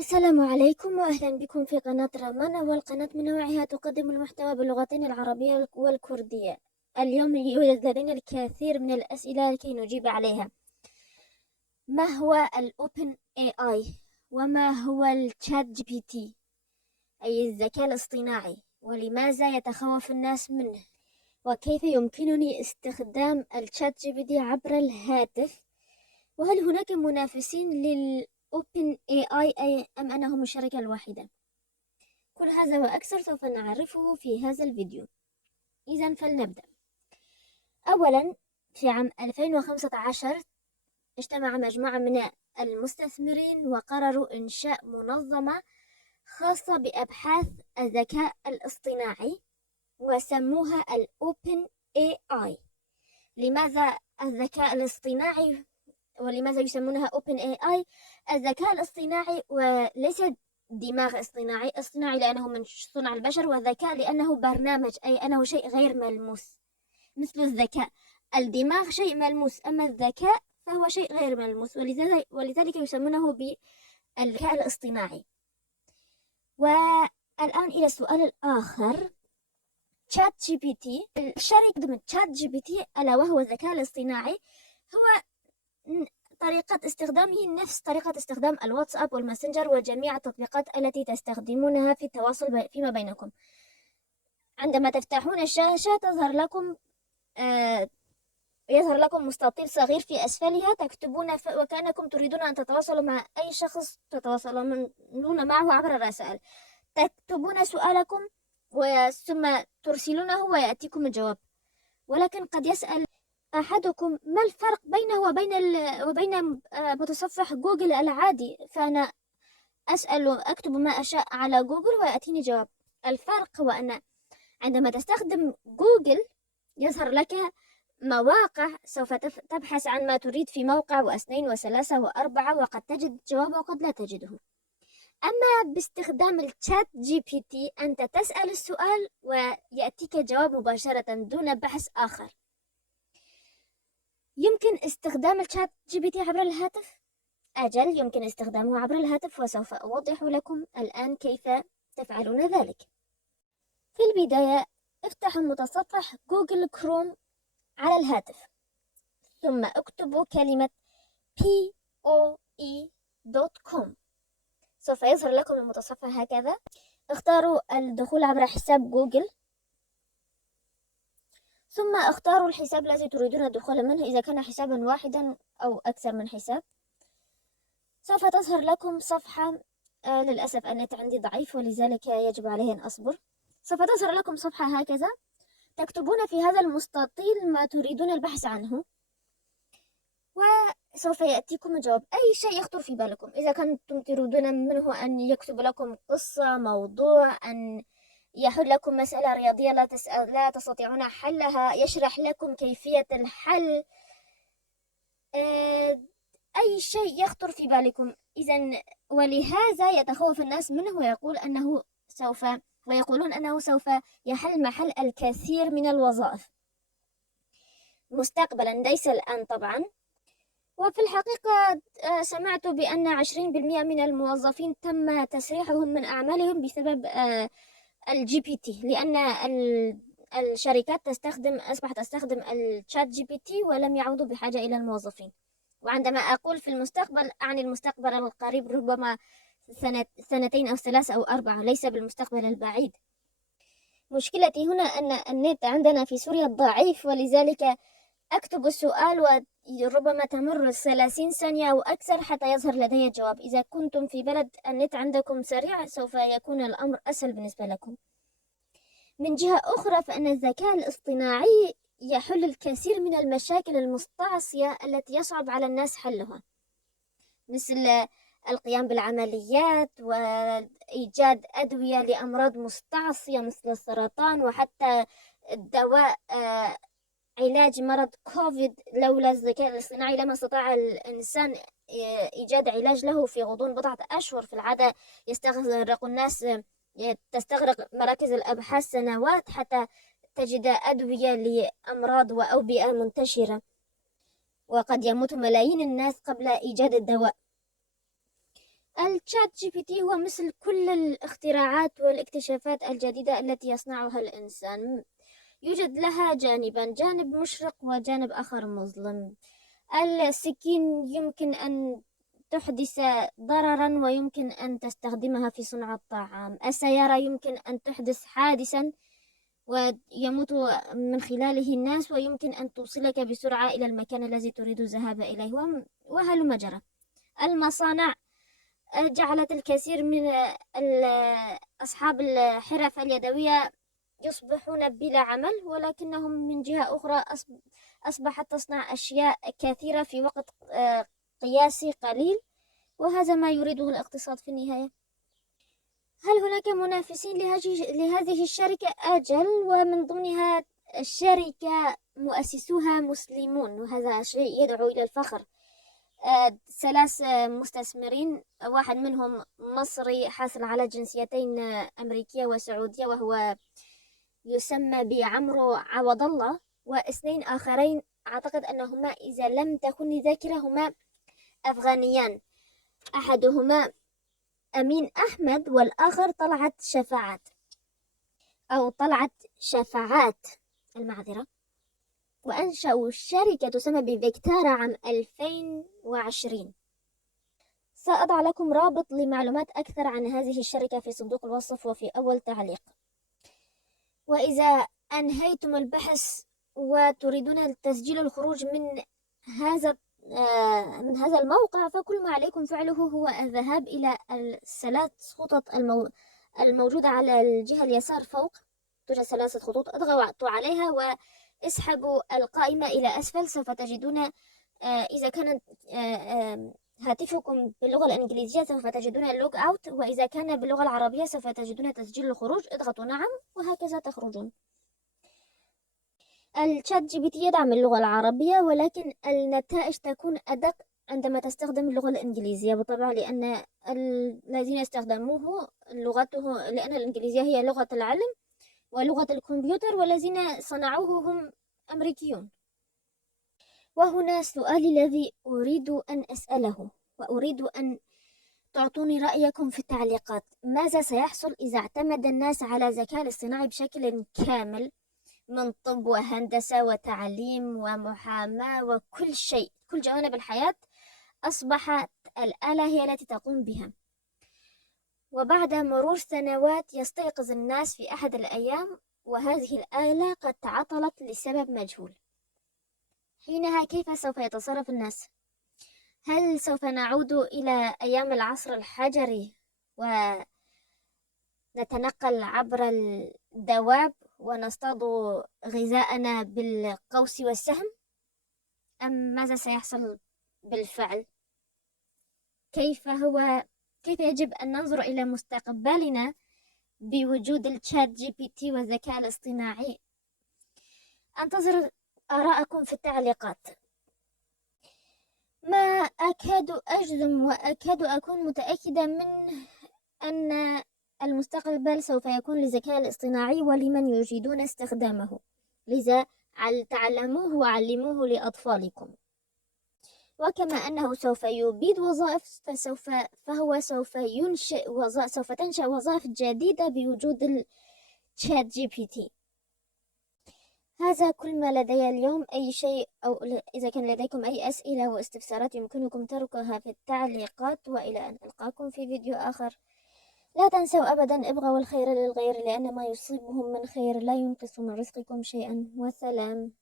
السلام عليكم وأهلا بكم في قناة رمانة، والقناة من نوعها تقدم المحتوى باللغتين العربية والكردية. اليوم يوجد لدينا الكثير من الأسئلة لكي نجيب عليها. ما هو الأوبن AI؟ وما هو الشات جي بي تي أي الذكاء الاصطناعي؟ ولماذا يتخوف الناس منه؟ وكيف يمكنني استخدام الشات جي بي تي عبر الهاتف؟ وهل هناك منافسين للأوبن AI أم أنهم الشركة الواحدة؟ كل هذا وأكثر سوف نعرفه في هذا الفيديو. إذا فلنبدأ. أولا، في عام 2015 اجتمع مجموعة من المستثمرين وقرروا إنشاء منظمة خاصة بأبحاث الذكاء الاصطناعي وسموها الأوبن AI. لماذا الذكاء الاصطناعي ولماذا يسمونها Open AI؟ الذكاء الاصطناعي وليس دماغ اصطناعي لأنه من صنع البشر، والذكاء لأنه برنامج، أي أنه شيء غير ملموس مثل الذكاء. الدماغ شيء ملموس، أما الذكاء فهو شيء غير ملموس، ولذلك يسمونه بالذكاء الاصطناعي. والآن إلى السؤال الآخر. شات جي بي تي، الشركة من شات جي بي تي ألا وهو الذكاء الاصطناعي هو طريقة استخدامه نفس طريقة استخدام الواتساب والماسنجر وجميع التطبيقات التي تستخدمونها في التواصل فيما بينكم. عندما تفتحون الشاشة يظهر لكم مستطيل صغير في أسفلها، تكتبون وكأنكم تريدون أن تتواصلوا مع أي شخص تتواصلون معه عبر الرسائل. تكتبون سؤالكم ثم ترسلونه ويأتيكم الجواب. ولكن قد يسأل أحدكم ما الفرق بينه وبين متصفح جوجل العادي؟ فأنا أكتب ما أشاء على جوجل ويأتيني جواب. الفرق هو أن عندما تستخدم جوجل يظهر لك مواقع، سوف تبحث عن ما تريد في موقع واثنين وثلاثة وأربعة، وقد تجد جواب وقد لا تجده. أما باستخدام الشات جي بي تي أنت تسأل السؤال ويأتيك جواب مباشرة دون بحث آخر. يمكن استخدام الشات جي بي تي عبر الهاتف؟ أجل، يمكن استخدامه عبر الهاتف، وسوف أوضح لكم الآن كيف تفعلون ذلك. في البداية افتحوا متصفح جوجل كروم على الهاتف، ثم اكتبوا كلمة poe.com. سوف يظهر لكم المتصفح هكذا. اختاروا الدخول عبر حساب جوجل، ثم اختاروا الحساب الذي تريدون الدخول منه إذا كان حسابا واحدا أو أكثر من حساب. سوف تظهر لكم صفحة، للأسف النت عندي ضعيف ولذلك يجب علي أن أصبر. سوف تظهر لكم صفحة هكذا، تكتبون في هذا المستطيل ما تريدون البحث عنه وسوف يأتيكم الجواب. أي شيء يخطر في بالكم، إذا كنتم تريدون منه أن يكتب لكم قصة، موضوع، أن يحل لكم مسألة رياضية لا تستطيعون حلها، يشرح لكم كيفية الحل، أي شيء يخطر في بالكم. ولهذا يتخوف الناس منه ويقولون أنه سوف يحل محل الكثير من الوظائف مستقبلا، ليس الآن طبعا. وفي الحقيقة سمعت بأن 20% من الموظفين تم تسريحهم من أعمالهم بسبب الجي بي تي، لأن الشركات أصبحت تستخدم الشات جي بي تي ولم يعودوا بحاجة إلى الموظفين. وعندما أقول في المستقبل أعني المستقبل القريب، ربما سنتين أو 3 أو 4، ليس بالمستقبل البعيد. مشكلتي هنا أن النت عندنا في سوريا ضعيف، ولذلك أكتب السؤال وربما تمر 30 ثانية أو أكثر حتى يظهر لدي الجواب. إذا كنتم في بلد النت عندكم سريع سوف يكون الأمر أسهل بالنسبة لكم. من جهة أخرى فإن الذكاء الاصطناعي يحل الكثير من المشاكل المستعصية التي يصعب على الناس حلها، مثل القيام بالعمليات وإيجاد أدوية لأمراض مستعصية مثل السرطان، وحتى الدواء علاج مرض كوفيد. لولا الذكاء الاصطناعي لما استطاع الإنسان إيجاد علاج له في غضون بضعة أشهر. في العادة تستغرق مراكز الأبحاث سنوات حتى تجد أدوية لأمراض وأوبئة منتشرة، وقد يموت ملايين الناس قبل إيجاد الدواء. الشات جي بي تي هو مثل كل الاختراعات والاكتشافات الجديدة التي يصنعها الإنسان، يوجد لها جانبان، جانب مشرق وجانب آخر مظلم. السكين يمكن أن تحدث ضررا ويمكن أن تستخدمها في صنع الطعام. السيارة يمكن أن تحدث حادثا ويموت من خلاله الناس، ويمكن أن توصلك بسرعة إلى المكان الذي تريد الذهاب إليه، وهلم جرى. المصانع جعلت الكثير من أصحاب الحرف اليدوية يصبحون بلا عمل، ولكنهم من جهة أخرى أصبحت تصنع أشياء كثيرة في وقت قياسي قليل، وهذا ما يريده الاقتصاد في النهاية. هل هناك منافسين لهذه الشركة؟ أجل، ومن ضمنها الشركة مؤسسوها مسلمون، وهذا شيء يدعو إلى الفخر. 3 مستثمرين، واحد منهم مصري حاصل على جنسيتين أمريكية وسعودية وهو يسمى بعمرو عوض الله، و2 آخرين أعتقد أنهما إذا لم تخني ذاكرة هما أفغانيان، أحدهما أمين أحمد والآخر طلعت شفاعات المعذرة. وأنشأوا شركة تسمى بفيكتارا عام 2020. سأضع لكم رابط لمعلومات أكثر عن هذه الشركة في صندوق الوصف وفي أول تعليق. وإذا أنهيتم البحث وتريدون تسجيل الخروج من هذا الموقع، فكل ما عليكم فعله هو الذهاب إلى ال3 خطط الموجودة على الجهة اليسار فوق. توجد 3 خطوط، اضغطوا عليها واسحبوا القائمة إلى أسفل. سوف تجدون إذا كان هاتفكم باللغة الإنجليزية سوف تجدون لوج أوت، وإذا كان باللغة العربية سوف تجدون تسجيل الخروج. اضغطوا نعم وهكذا تخرجون. الشات جي بي تي يدعم اللغة العربية، ولكن النتائج تكون أدق عندما تستخدم اللغة الإنجليزية بالطبع، لأن الذين استخدموه لأن الإنجليزية هي لغة العلم ولغة الكمبيوتر، والذين صنعوه هم أمريكيون. وهنا سؤالي الذي أريد أن أسأله، وأريد أن تعطوني رأيكم في التعليقات. ماذا سيحصل إذا اعتمد الناس على الذكاء الاصطناعي بشكل كامل من طب وهندسة وتعليم ومحاماة وكل شيء، كل جوانب الحياة أصبحت الآلة هي التي تقوم بها، وبعد مرور سنوات يستيقظ الناس في أحد الأيام وهذه الآلة قد تعطلت لسبب مجهول. حينها كيف سوف يتصرف الناس؟ هل سوف نعود إلى أيام العصر الحجري ونتنقل عبر الدواب ونصطاد غذاءنا بالقوس والسهم؟ أم ماذا سيحصل بالفعل؟ كيف يجب أن ننظر إلى مستقبلنا بوجود الشات جي بي تي والذكاء الاصطناعي؟ أنتظر آراءكم في التعليقات. ما أكاد أجزم وأكاد أكون متأكدة من أن المستقبل سوف يكون للذكاء الاصطناعي ولمن يجيدون استخدامه، لذا تعلموه وعلموه لأطفالكم. وكما أنه سوف يبيد وظائف سوف تنشأ وظائف جديدة بوجود الشات جي بي تي. هذا كل ما لدي اليوم. أي شيء أو إذا كان لديكم أي أسئلة واستفسارات يمكنكم تركها في التعليقات، وإلى أن ألقاكم في فيديو آخر. لا تنسوا أبدا ابغوا الخير للغير، لأن ما يصيبهم من خير لا ينقص من رزقكم شيئا. والسلام.